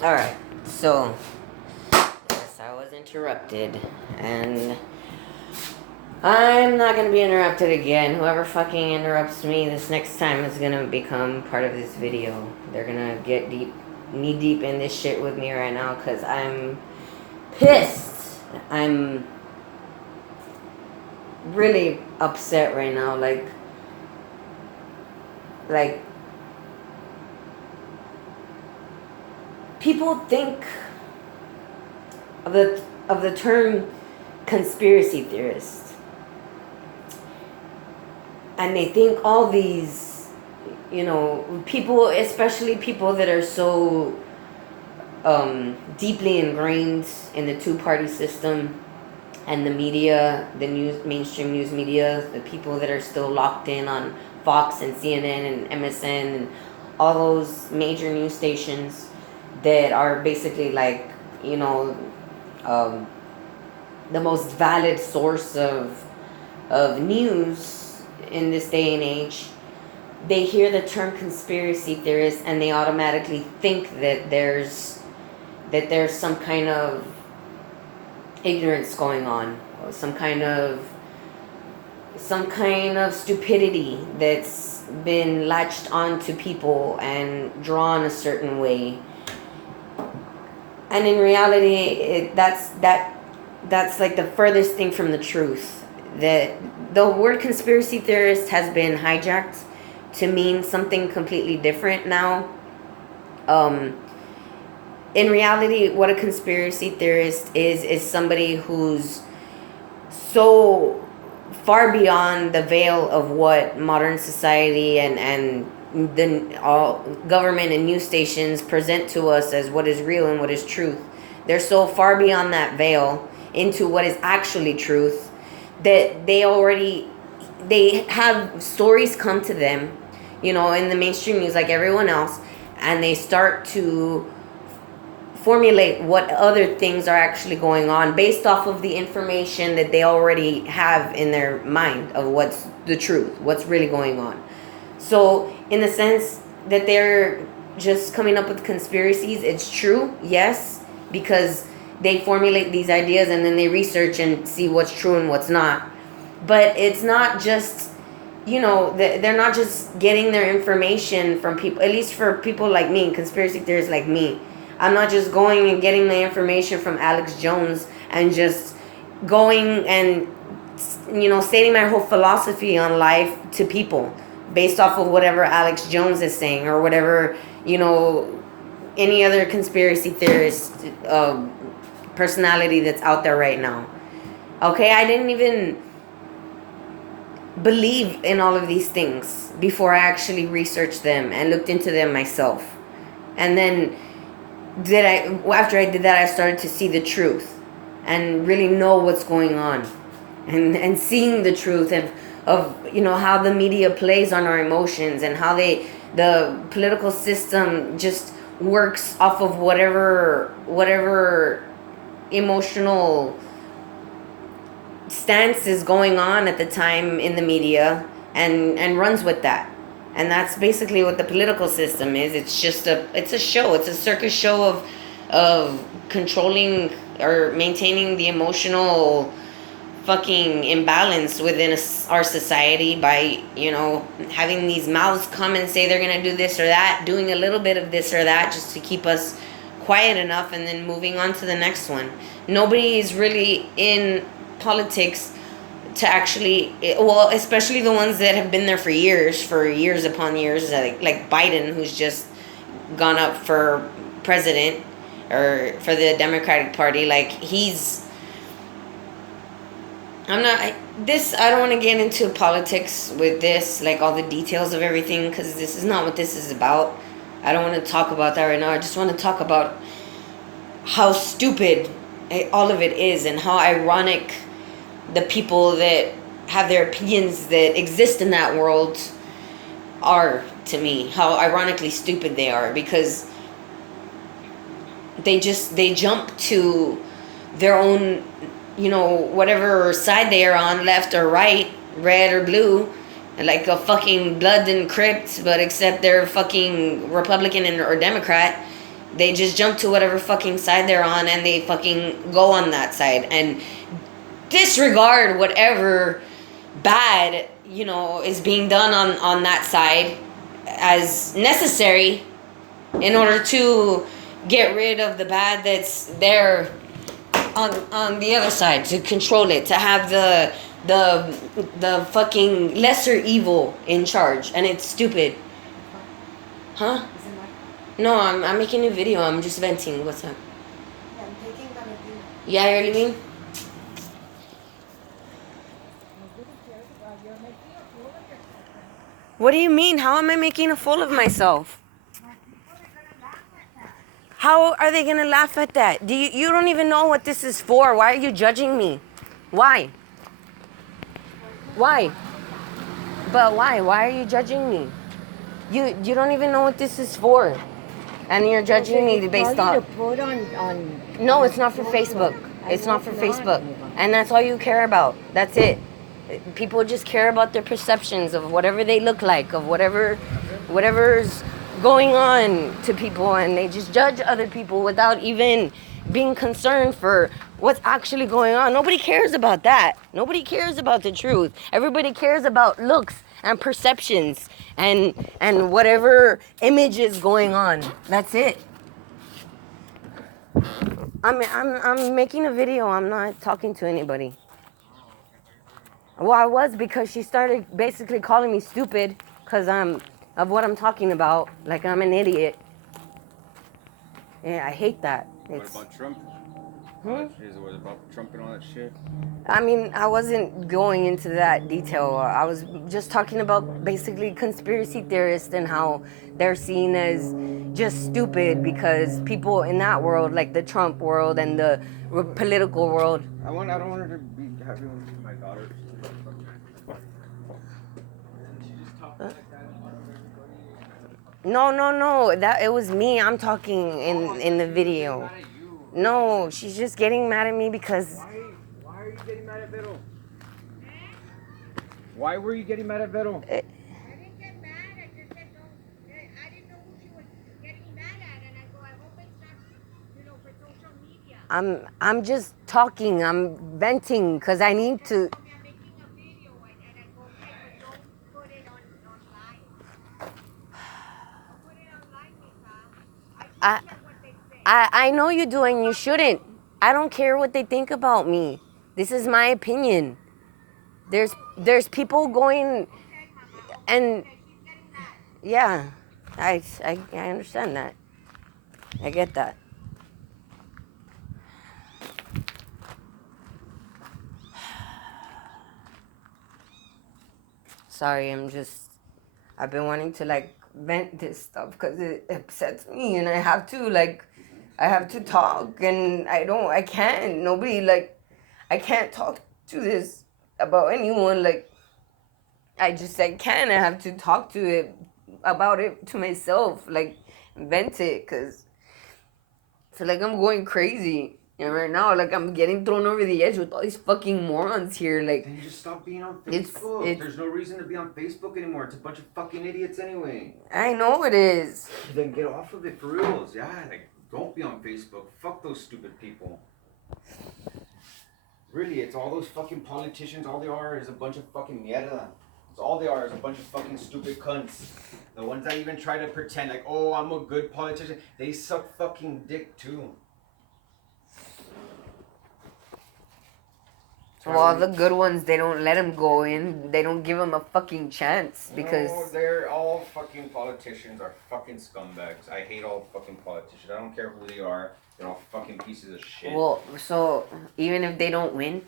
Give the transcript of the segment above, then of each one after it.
Alright, so, yes, I was interrupted, and I'm not gonna be interrupted again. Whoever fucking interrupts me this next time is gonna become part of this video. They're gonna get knee deep in this shit with me right now, because I'm pissed. I'm really upset right now, like, people think of the term conspiracy theorist, and they think all these, people, especially people that are so deeply ingrained in the two-party system and the media, the mainstream news media, the people that are still locked in on Fox and CNN and MSN and all those major news stations that are basically like, um, the most valid source of news in this day and age. They hear the term conspiracy theorist and they automatically think that there's some kind of ignorance going on, or some kind of stupidity that's been latched onto people and drawn a certain way. And in reality, that's like the furthest thing from the truth. That the word conspiracy theorist has been hijacked to mean something completely different now. In reality, what a conspiracy theorist is somebody who's so far beyond the veil of what modern society and the all government and news stations present to us as what is real and what is truth. They're so far beyond that veil into what is actually truth that they have stories come to them, in the mainstream news like everyone else, and they start to formulate what other things are actually going on based off of the information that they already have in their mind of what's the truth, what's really going on. So in the sense that they're just coming up with conspiracies, it's true, yes, because they formulate these ideas and then they research and see what's true and what's not. But it's not just, they're not just getting their information from people, at least for people like me, conspiracy theorists like me. I'm not just going and getting the information from Alex Jones and just going and, stating my whole philosophy on life to people based off of whatever Alex Jones is saying or whatever, any other conspiracy theorist personality that's out there right now. Okay, I didn't even believe in all of these things before I actually researched them and looked into them myself. And then after I did that, I started to see the truth and really know what's going on, and seeing the truth of how the media plays on our emotions and how the political system just works off of whatever emotional stance is going on at the time in the media and runs with that. And that's basically what the political system is. It's just it's a show. It's a circus show of controlling or maintaining the emotional fucking imbalance within our society by, having these mouths come and say they're going to do this or that, doing a little bit of this or that just to keep us quiet enough and then moving on to the next one. Nobody is really in politics to actually, well, especially the ones that have been there for years upon years, like Biden, who's just gone up for president or for the Democratic Party. Like, I don't want to get into politics with this, like all the details of everything, because this is not what this is about. I don't want to talk about that right now. I just want to talk about how stupid all of it is and how ironic the people that have their opinions that exist in that world are to me. How ironically stupid they are, because they jump to their own, whatever side they are on, left or right, red or blue, like a fucking blood and Crips, but except they're fucking Republican or Democrat. They just jump to whatever fucking side they're on and they fucking go on that side and disregard whatever bad, is being done on that side as necessary in order to get rid of the bad that's there on the other side, to control it, to have the fucking lesser evil in charge, and it's stupid. Huh? No, I'm making a video. I'm just venting. What's up? Yeah, I'm taking Valentina. Yeah, you're leaving? What do you mean? How am I making a fool of myself? How are they gonna laugh at that? You don't even know what this is for. Why are you judging me? Why? Why? But why? Why are you judging me? You don't even know what this is for. And you're judging me based on... Put on No, it's not for Facebook. It's not for Facebook. And that's all you care about. That's it. People just care about their perceptions of whatever they look like, of whatever's going on to people, and they just judge other people without even being concerned for what's actually going on. Nobody cares about that. Nobody cares about the truth. Everybody cares about looks and perceptions and whatever image is going on. That's it. I'm making a video. I'm not talking to anybody. Well, I was, because she started basically calling me stupid because of what I'm talking about. Like I'm an idiot. Yeah, I hate that. What about Trump? Is it about Trump and all that shit? I mean, I wasn't going into that detail. I was just talking about basically conspiracy theorists and how they're seen as just stupid because people in that world, like the Trump world and the political world. I don't want her to be having with my daughter. She just talking like that in front of everybody. No. It was me. I'm talking in the video. No, she's just getting mad at me because... Why are you getting mad at Vero? Why were you getting mad at Vero? I didn't get mad. I just said no. I didn't know who she was getting mad at, and I go, I hope it's not, for social media. I'm just talking. I'm venting because I need to... I'm making a video, and I go, okay, but don't put it online. Don't put it online, Mika. I care what they say. I know you do, and you shouldn't. I don't care what they think about me. This is my opinion. There's people going, and yeah, I understand that. I get that. Sorry, I've been wanting to vent this stuff because it upsets me, and I have to talk, and I can't, I can't talk to this about anyone, I can't. I have to talk to it about it to myself, vent it, because I feel like I'm going crazy. And right now, I'm getting thrown over the edge with all these fucking morons here. Then you just stop being on Facebook. There's no reason to be on Facebook anymore. It's a bunch of fucking idiots anyway. I know it is. Then get off of it for reals. Yeah, don't be on Facebook. Fuck those stupid people. Really, it's all those fucking politicians. All they are is a bunch of fucking mierda. It's all they are is a bunch of fucking stupid cunts. The ones that even try to pretend oh, I'm a good politician. They suck fucking dick too. Well, the good ones, they don't let them go in. They don't give them a fucking chance because... No, they're all fucking politicians are fucking scumbags. I hate all fucking politicians. I don't care who they are. They're all fucking pieces of shit. Well, so even if they don't win?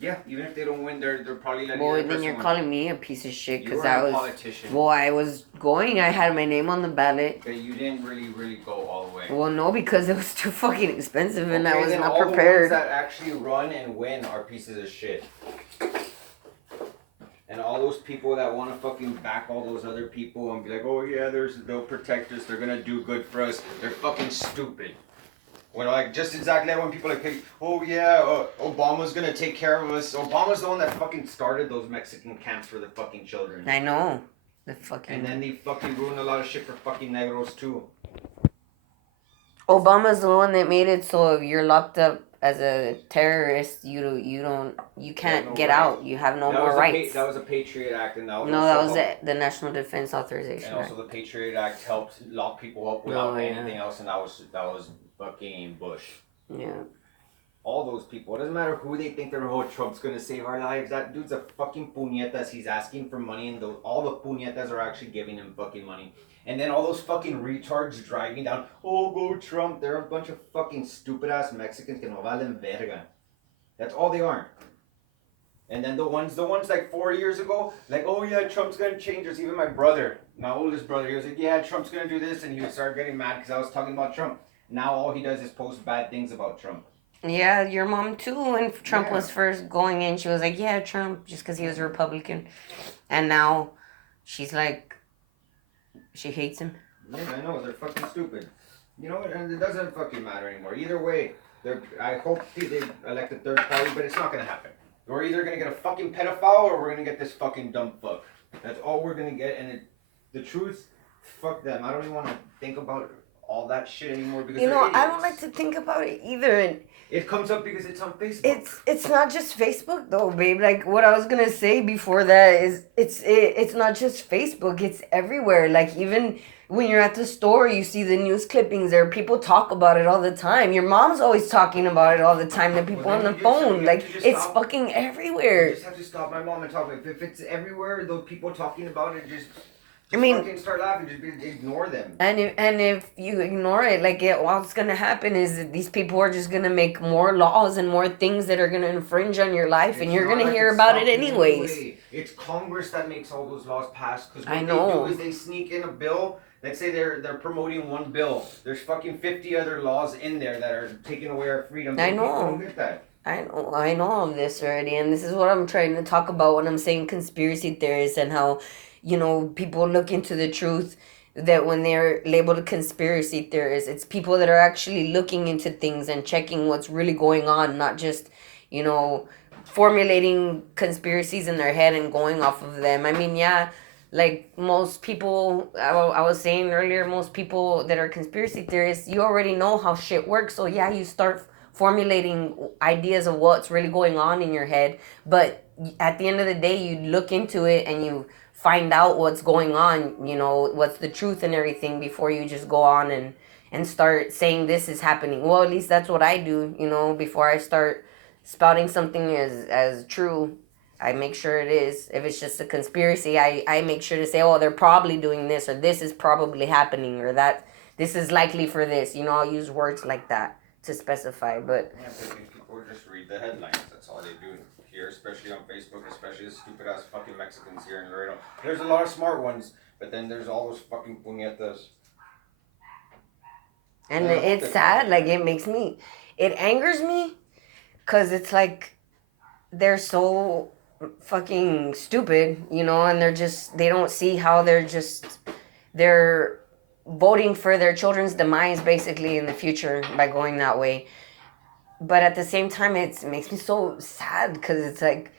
Yeah, even if they don't win, they're probably letting... Well, then you're calling me a piece of shit because I was... politician. Well, I was going. I had my name on the ballot. But you didn't really go all the way. Well, no, because it was too fucking expensive and I was not all prepared. The ones that actually run and win are pieces of shit. And all those people that want to fucking back all those other people and be like, oh yeah, they'll protect us, they're gonna do good for us, they're fucking stupid. When just exactly when people hey, oh yeah, Obama's gonna take care of us. Obama's the one that fucking started those Mexican camps for the fucking children. I know. The fucking... And then they fucking ruined a lot of shit for fucking negros too. Obama's the one that made it so if you're locked up as a terrorist, you can't no get right. out. You have no That more was rights. That was a Patriot Act, and that was No, also that was helped, the National Defense Authorization and also Act. the Patriot Act helped lock people up without Oh, yeah. anything else, and that was fucking Bush. Yeah. All those people. It doesn't matter who they think they're. Oh, Trump's gonna save our lives. That dude's a fucking puñetas. He's asking for money, and all the puñetas are actually giving him fucking money. And then all those fucking retards driving down. Oh, go Trump. They're a bunch of fucking stupid ass Mexicans que no valen verga. That's all they are. And then the ones like 4 years ago, like, oh yeah, Trump's gonna change us. Even my oldest brother, he was like, yeah, Trump's gonna do this, and he would start getting mad because I was talking about Trump. Now all he does is post bad things about Trump. Yeah, your mom too. When Trump was first going in, she was like, "Yeah, Trump," just because he was a Republican, and now she's like, she hates him. Yeah, I know, they're fucking stupid. You know, and it doesn't fucking matter anymore. Either way, I hope they elect a third party, but it's not gonna happen. We're either gonna get a fucking pedophile or we're gonna get this fucking dumb fuck. That's all we're gonna get, and the truth, fuck them. I don't even want to think about all that shit anymore because You know, idiots. I don't like to think about it either, and it comes up because it's on Facebook. It's not just Facebook though, babe. Like what I was gonna say before that is it's not just Facebook. It's everywhere. Like even when you're at the store, you see the news clippings there. People talk about it all the time. Your mom's always talking about it all the time to people on the phone. Like it's fucking everywhere. You just have to stop my mom and talk. If it's everywhere, those people talking about it, just fucking start laughing. Just ignore them. And if you ignore it, like what's gonna happen is that these people are just gonna make more laws and more things that are gonna infringe on your life, and you're gonna hear about it anyways. Anyway. It's Congress that makes all those laws pass. Because what they do is they sneak in a bill. Let's say they're promoting one bill. There's fucking 50 other laws in there that are taking away our freedom. I know. People don't get that. I know all of this already, and this is what I'm trying to talk about when I'm saying conspiracy theories and how, people look into the truth. That when they're labeled conspiracy theorists, it's people that are actually looking into things and checking what's really going on, not just, formulating conspiracies in their head and going off of them. I mean, yeah, like most people, I was saying earlier, most people that are conspiracy theorists, you already know how shit works. So yeah, you start formulating ideas of what's really going on in your head. But at the end of the day, you look into it and you find out what's going on, what's the truth and everything before you just go on and start saying this is happening. Well, at least that's what I do, before I start spouting something as true. I make sure it is. If it's just a conspiracy, I make sure to say, oh, they're probably doing this, or this is probably happening, or that this is likely for this. I'll use words like that to specify. But yeah, people just read the headlines. That's all they do here, especially on Facebook, especially the stupid ass fucking Mexicans here in Laredo. There's a lot of smart ones, but then there's all those fucking puñetas. And it's sad. Like it angers me, cause it's like they're so fucking stupid, and they don't see how they're voting for their children's demise basically in the future by going that way. But at the same time, it makes me so sad because it's like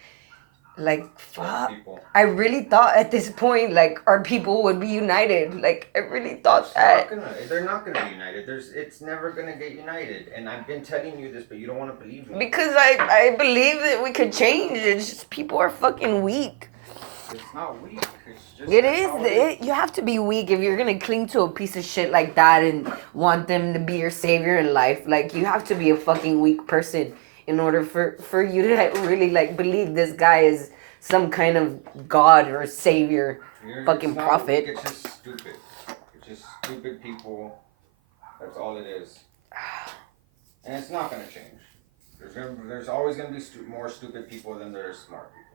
fuck. I really thought at this point, like, our people would be united. Like, I really thought they're not gonna be united. It's never gonna get united. And I've been telling you this, but you don't want to believe me. Because I believe that we could change. It's just people are fucking weak. It's not weak. It is. You have to be weak if you're gonna cling to a piece of shit like that and want them to be your savior in life. Like, you have to be a fucking weak person in order for you to really, like, believe this guy is some kind of god or savior, fucking prophet. Weak, it's just stupid. It's just stupid people. That's all it is. And it's not gonna change. There's always gonna be more stupid people than there are smart people.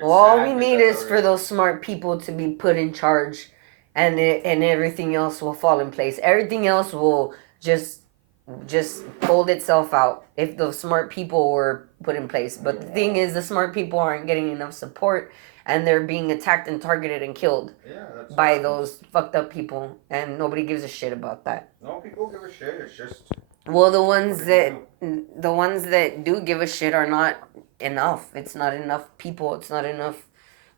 Well, all we need is for those smart people to be put in charge, and everything else will fall in place. Everything else will just fold itself out if those smart people were put in place. But the thing is, the smart people aren't getting enough support, and they're being attacked and targeted and killed by those fucked up people, and nobody gives a shit about that. No, people give a shit. It's just, well, the ones that do give a shit are not enough. It's not enough people. It's not enough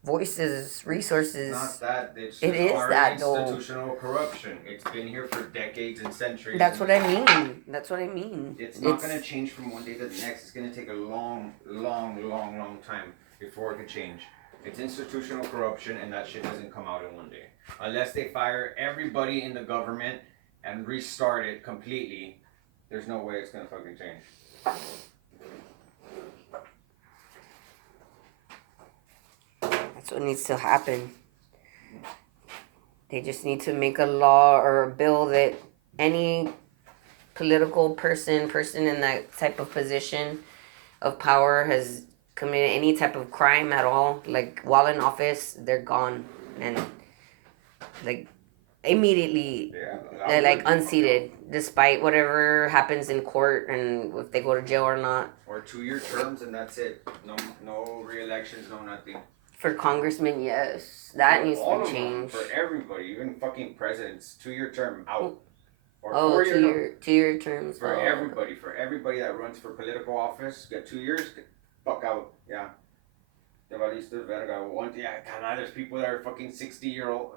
voices, resources. Not that. It's It just is our that, though. institutional corruption. It's been here for decades and centuries. That's and what I mean. That's what I mean. It's not going to change from one day to the next. It's going to take a long, long, long, long time before it can change. It's institutional corruption, and that shit doesn't come out in one day. Unless they fire everybody in the government and restart it completely, there's no way it's going to fucking change. That's what needs to happen. They just need to make a law or a bill that any political person in that type of position of power has committed any type of crime at all, like while in office, they're gone and like immediately they're like unseated, despite whatever happens in court and if they go to jail or not. Or 2-year terms and that's it. No re-elections, no nothing. For congressmen, yes, that needs All to of them, change. for everybody, even fucking presidents, 2-year term out. Or Oh, 4-year two-year terms. for everybody that runs for political office, get 2 years, get fuck out. Yeah. Te valiste verga. There's people that are fucking 60-year-old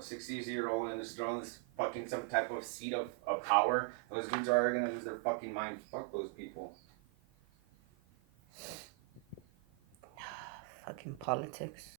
and they're on this fucking some type of seat of power. Those dudes are gonna lose their fucking mind. Fuck those people. Fucking politics.